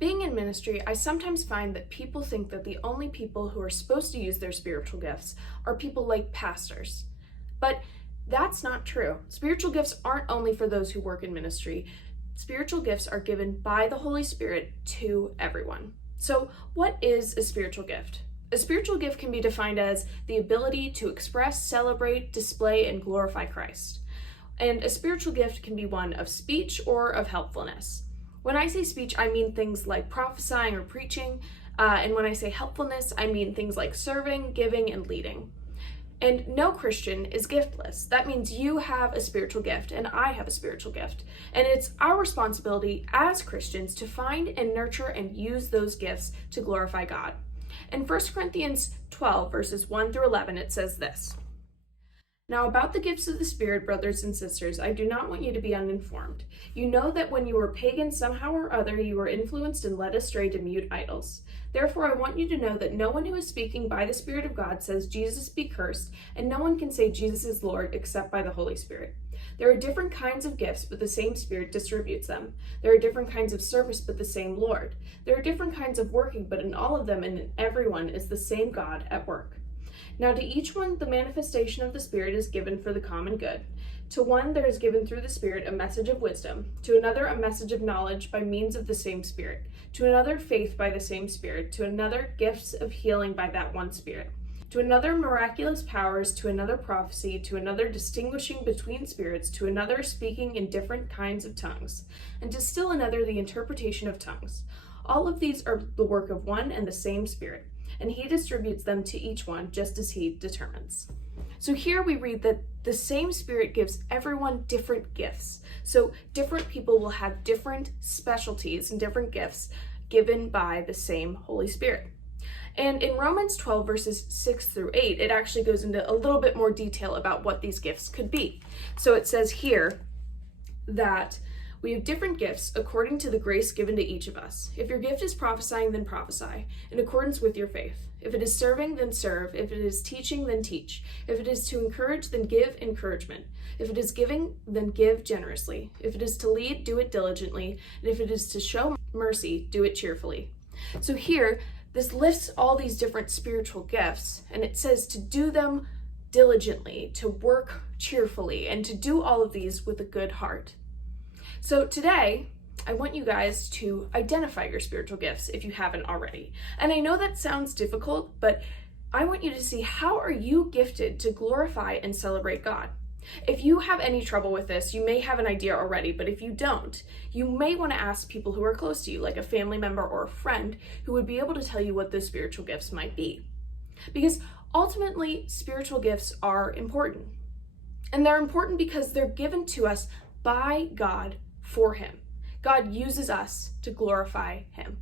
Being in ministry, I sometimes find that people think that the only people who are supposed to use their spiritual gifts are people like pastors. But that's not true. Spiritual gifts aren't only for those who work in ministry. Spiritual gifts are given by the Holy Spirit to everyone. So, what is a spiritual gift? A spiritual gift can be defined as the ability to express, celebrate, display, and glorify Christ. And a spiritual gift can be one of speech or of helpfulness. When I say speech, I mean things like prophesying or preaching, and when I say helpfulness, I mean things like serving, giving, and leading. And no Christian is giftless. That means you have a spiritual gift, and I have a spiritual gift. And it's our responsibility as Christians to find and nurture and use those gifts to glorify God. In 1 Corinthians 12, verses 1 through 11, it says this: "Now about the gifts of the Spirit, brothers and sisters, I do not want you to be uninformed. You know that when you were pagans, somehow or other you were influenced and led astray to mute idols. Therefore I want you to know that no one who is speaking by the Spirit of God says Jesus be cursed, and no one can say Jesus is Lord except by the Holy Spirit. There are different kinds of gifts, but the same Spirit distributes them. There are different kinds of service, but the same Lord. There are different kinds of working, but in all of them and in everyone is the same God at work. Now to each one the manifestation of the Spirit is given for the common good. To one there is given through the Spirit a message of wisdom, to another a message of knowledge by means of the same Spirit, to another faith by the same Spirit, to another gifts of healing by that one Spirit, to another miraculous powers, to another prophecy, to another distinguishing between spirits, to another speaking in different kinds of tongues, and to still another the interpretation of tongues. All of these are the work of one and the same Spirit, and he distributes them to each one just as he determines." So here we read that the same Spirit gives everyone different gifts. So different people will have different specialties and different gifts given by the same Holy Spirit. And in Romans 12, verses 6 through 8, it actually goes into a little bit more detail about what these gifts could be. So it says here that we have different gifts according to the grace given to each of us. If your gift is prophesying, then prophesy, in accordance with your faith. If it is serving, then serve. If it is teaching, then teach. If it is to encourage, then give encouragement. If it is giving, then give generously. If it is to lead, do it diligently. And if it is to show mercy, do it cheerfully. So here, this lists all these different spiritual gifts, and it says to do them diligently, to work cheerfully, and to do all of these with a good heart. So today, I want you guys to identify your spiritual gifts if you haven't already. And I know that sounds difficult, but I want you to see, how are you gifted to glorify and celebrate God? If you have any trouble with this, you may have an idea already, but if you don't, you may want to ask people who are close to you, like a family member or a friend, who would be able to tell you what those spiritual gifts might be. Because ultimately, spiritual gifts are important. And they're important because they're given to us by God for Him. God uses us to glorify Him.